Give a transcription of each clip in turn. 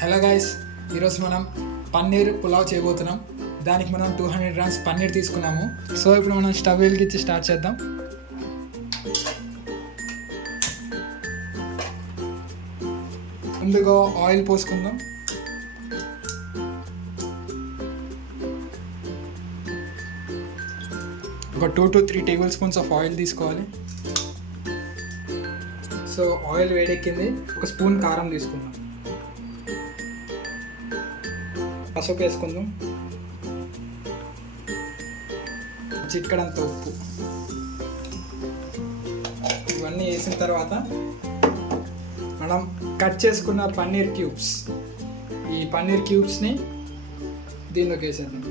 Hello guys, ఈరోజు మనం పన్నీర్ పులావ్ చేయబోతున్నాం. దానికి మనం 200 గ్రామ్స్ పన్నీర్ తీసుకున్నాము. సో ఇప్పుడు మనం స్టవ్ వెలిగించి స్టార్ట్ చేద్దాం. ముందుగా ఆయిల్ పోసుకుందాం. ఒక 2 to 3 table spoons of oil తీసుకోవాలి. సో ఆయిల్ వేడెక్కింది. ఒక స్పూన్ కారం తీసుకుందాం. పసుపు వేసుకుందాం. చిటికెడంత ఉప్పు. ఇవన్నీ వేసిన తర్వాత మనం కట్ చేసుకున్న పన్నీర్ క్యూబ్స్, ఈ పన్నీర్ క్యూబ్స్ని దీనిలోకి వేసేద్దాం.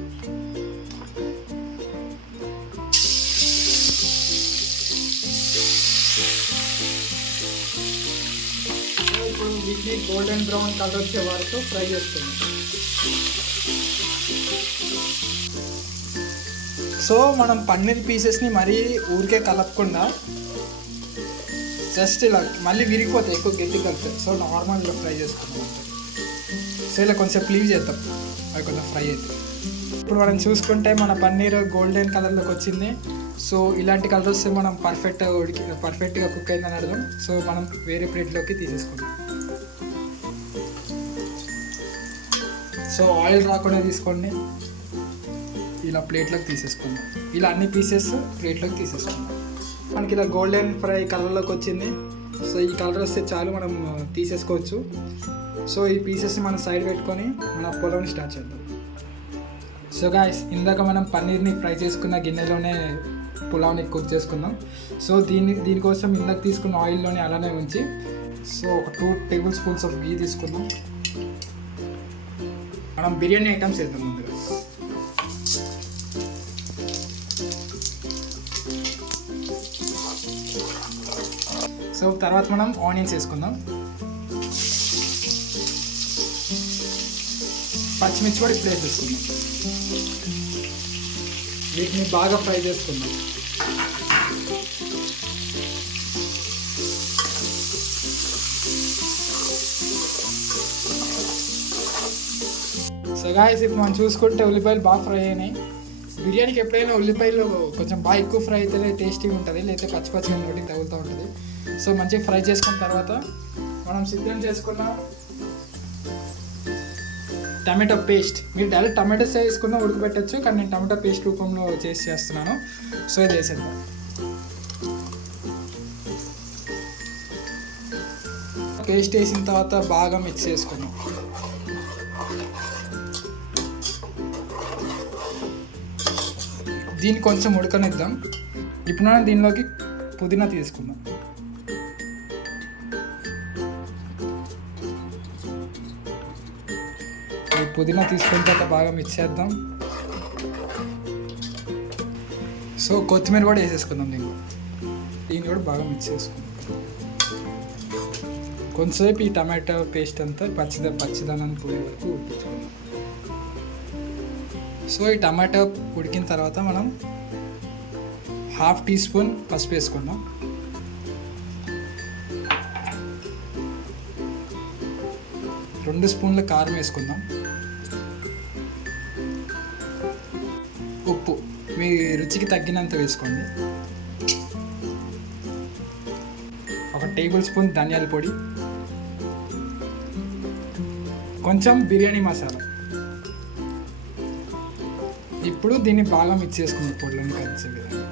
ఇప్పుడు వీటిని గోల్డెన్ బ్రౌన్ కలర్ వచ్చే వరకు ఫ్రై చేసుకుందాం. సో మనం పన్నీర్ పీసెస్ని మరీ ఊరికే కలపకుండా జస్ట్ ఇలా మళ్ళీ విరిగిపోతాయి, ఎక్కువ గట్టి కలుపుతాయి. సో నార్మల్గా ఫ్రై చేసుకుందాం. సో ఇలా కొంచెం లీవ్ చేద్దాం, అవి కొంచెం ఫ్రై అవుతాయి. ఇప్పుడు మనం చూసుకుంటే మన పన్నీర్ గోల్డెన్ కలర్లోకి వచ్చింది. సో ఇలాంటి కలర్ వస్తే మనం పర్ఫెక్ట్గా కుక్ అయిందని అర్థం. సో మనం వేరే ప్లేట్లోకి తీసేసుకుందాం. సో ఆయిల్ రాకుండా తీసుకోండి, ఇలా ప్లేట్లోకి తీసేసుకుందాం. ఇలా అన్ని పీసెస్ ప్లేట్లోకి తీసేసుకుందాం. మనకి ఇలా గోల్డెన్ ఫ్రై కలర్లోకి వచ్చింది. సో ఈ కలర్ వస్తే చాలు, మనం తీసేసుకోవచ్చు. సో ఈ పీసెస్ని మనం సైడ్ పెట్టుకొని మన పులావ్ని స్టార్ట్ చేద్దాం. సో గాయ్స్, ఇందాక మనం పన్నీర్ని ఫ్రై చేసుకున్న గిన్నెలోనే పులావ్ని కుక్ చేసుకుందాం. సో దీనికోసం ఇందాక తీసుకున్న ఆయిల్లోనే అలానే ఉంచి సో ఒక 2 టేబుల్ స్పూన్స్ ఆఫ్ గీ తీసుకుందాం. మనం బిర్యానీ ఐటమ్స్ వేద్దాం ముందుగా. సో తర్వాత మనం ఆనియన్స్ వేసుకుందాం. పచ్చిమిర్చి కూడా ఇప్పుడు వేసేసుకుందాం. వీటిని బాగా ఫ్రై చేసుకుందాం. సో గాయ్స్, ఇప్పుడు మనం చూసుకుంటే ఉల్లిపాయలు బాగా ఫ్రై అయినాయి. బిర్యానీకి ఎప్పుడైనా ఉల్లిపాయలు కొంచెం బాగా ఎక్కువ ఫ్రై అయితేనే టేస్టీగా ఉంటుంది, లేకపోతే పచ్చి పచ్చిగా నోటికి తగులుతూ ఉంటుంది. సో మంచిగా ఫ్రై చేసుకున్న తర్వాత మనం సిద్ధం చేసుకున్న టమాటో పేస్ట్, మీరు డైరెక్ట్ టమాటోస్ వేసుకున్న ఉడకబెట్టచ్చు, కానీ నేను టమాటో పేస్ట్ రూపంలో చేస్తున్నాను. సో ఇది వేసేద్దాం. పేస్ట్ వేసిన తర్వాత బాగా మిక్స్ చేసుకున్నాం. దీన్ని కొంచెం ఉడకనిద్దాం. ఇప్పుడు మనం దీనిలోకి పుదీనా తీసుకుందాం. పుదీనా తీసుకున్న తర్వాత బాగా మిక్స్ చేద్దాం. సో కొత్తిమీర కూడా వేసేసుకుందాం. దీన్ని కూడా బాగా మిక్స్ చేసుకుందాం. కొంచెంసేపు ఈ టమాటో పేస్ట్ అంతా పచ్చిదనాన్ని పోయే వరకు ఉడికించుకుందాం. సో ఈ టమాటో ఉడికిన తర్వాత మనం 1/2 టీ స్పూన్ పసుపు వేసుకుందాం. రెండు స్పూన్ల కారం వేసుకుందాం. ఉప్పు మీ రుచికి తగ్గినంత వేసుకోండి. 1 టేబుల్ స్పూన్ ధనియాల పొడి, కొంచెం బిర్యానీ మసాలా. ఇప్పుడు దీన్ని బాగా మిక్స్ చేసుకుందాం పొడిలోని కలిసే విధంగా.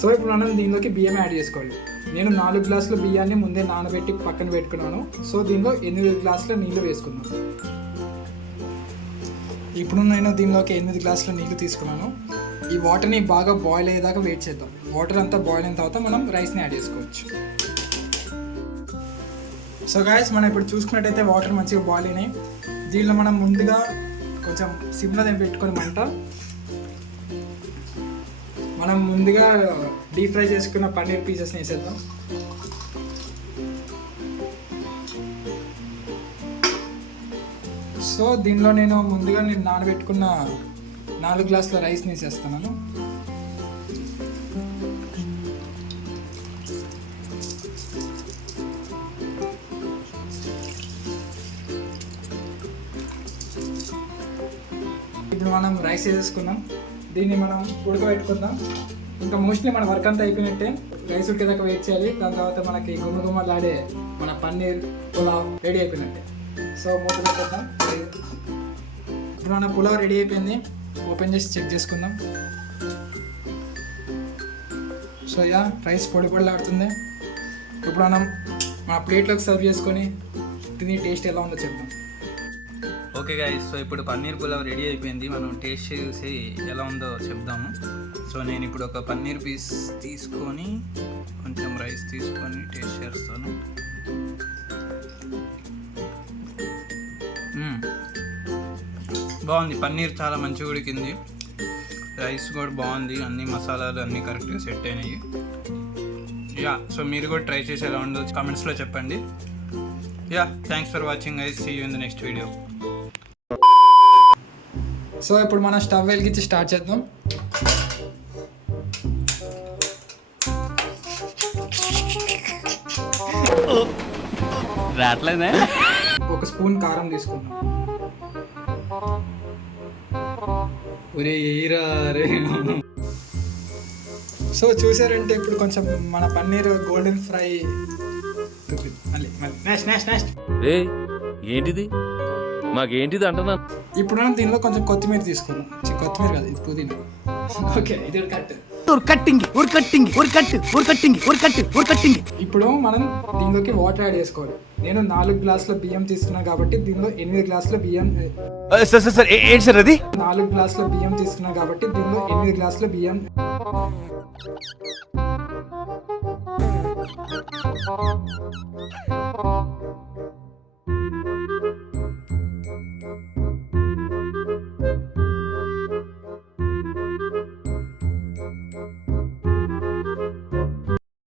సో ఇప్పుడు మనం దీనిలోకి బియ్యం యాడ్ చేసుకోవాలి. నేను 4 గ్లాసుల బియ్యాన్ని ముందే నానబెట్టి పక్కన పెట్టుకున్నాను. సో దీనిలో 8 గ్లాసుల నీళ్ళు వేసుకున్నాను. ఇప్పుడు నేను దీనిలోకి 8 గ్లాసుల నీళ్ళు తీసుకున్నాను. ఈ వాటర్ని బాగా బాయిల్ అయ్యేదాకా వెయిట్ చేద్దాం. వాటర్ అంతా బాయిల్ అయిన తర్వాత మనం రైస్ని యాడ్ చేసుకోవచ్చు. సో గాయస్, మనం ఇప్పుడు చూసుకున్నట్టయితే వాటర్ మంచిగా బాయిల్ అయినాయి. దీనిలో మనం ముందుగా కొంచెం సిమ్లో పెట్టుకొని మనం ముందుగా డీప్ ఫ్రై చేసుకున్న పన్నీర్ పీసెస్ని వేసేద్దాం. సో దీనిలో నేను ముందుగా నానబెట్టుకున్న 4 గ్లాసుల రైస్ని వేసేస్తున్నాను. మనం రైస్ వేసేసుకున్నాం. దీన్ని మనం ఉడకబెట్టుకుందాం. ఇంకా మోస్ట్లీ మన వర్క్ అంతా అయిపోయినట్టే. రైస్ ఉడికేదాకా వెయిట్ చేయాలి. దాని తర్వాత మనకి గుమ్మలాడే మన పన్నీర్ పులావ్ రెడీ అయిపోయినట్టే. సో మూత పెట్టేద్దాం. ఇప్పుడు మన పులావ్ రెడీ అయిపోయింది. ఓపెన్ చేసి చెక్ చేసుకుందాం. సో యా రైస్ పొడి పొడిలాడుతుంది. ఇప్పుడు మనం మన ప్లేట్లోకి సర్వ్ చేసుకొని తిని టేస్ట్ ఎలా ఉందో చెప్దాం. ఓకే గైస్, సో ఇప్పుడు పన్నీర్ పులావ్ రెడీ అయిపోయింది. మనం టేస్ట్ చేసి ఎలా ఉందో చెప్దాము. సో నేను ఇప్పుడు ఒక పన్నీర్ పీస్ తీసుకొని కొంచెం రైస్ తీసుకొని టేస్ట్ చేస్తాను. బాగుంది. పన్నీర్ చాలా మంచిగా ఉడికింది. రైస్ కూడా బాగుంది. అన్ని మసాలాలు అన్నీ కరెక్ట్గా సెట్ అయినాయి. యా, సో మీరు కూడా ట్రై చేసి ఎలా ఉందో కామెంట్స్లో చెప్పండి. Yeah, thanks for watching guys. See you in the next video. So ఇప్పుడు మనం స్టవ్ వెలిగించి స్టార్ట్ చేద్దాం. రాట్లేదే. ఒక స్పూన్ కారం తీసుకుందాం. సో చూసారంటే ఇప్పుడు కొంచెం మన పన్నీర్ గోల్డెన్ ఫ్రై. నెక్స్ట్ ఏంటిది మాకేంటిది అంటున్నా. ఇప్పుడు మనం దీనిలో కొంచెం కొత్తిమీర తీసుకుందాం. కొత్తిమీర కాదు, ఇది పుదీనా. ఓకే, ఇది కట్. ఇప్పుడు మనం దీనిలోకి వాటర్ యాడ్ చేసుకోవాలి. నేను 4 గ్లాసుల బియ్యం తీసుకున్నాను కాబట్టి దీనిలో 8 గ్లాసుల బియ్యం. సార్ ఏంటి సార్ అది? 4 గ్లాసుల బియ్యం తీసుకున్నాను కాబట్టి దీనిలో 8 గ్లాసుల బియ్యం.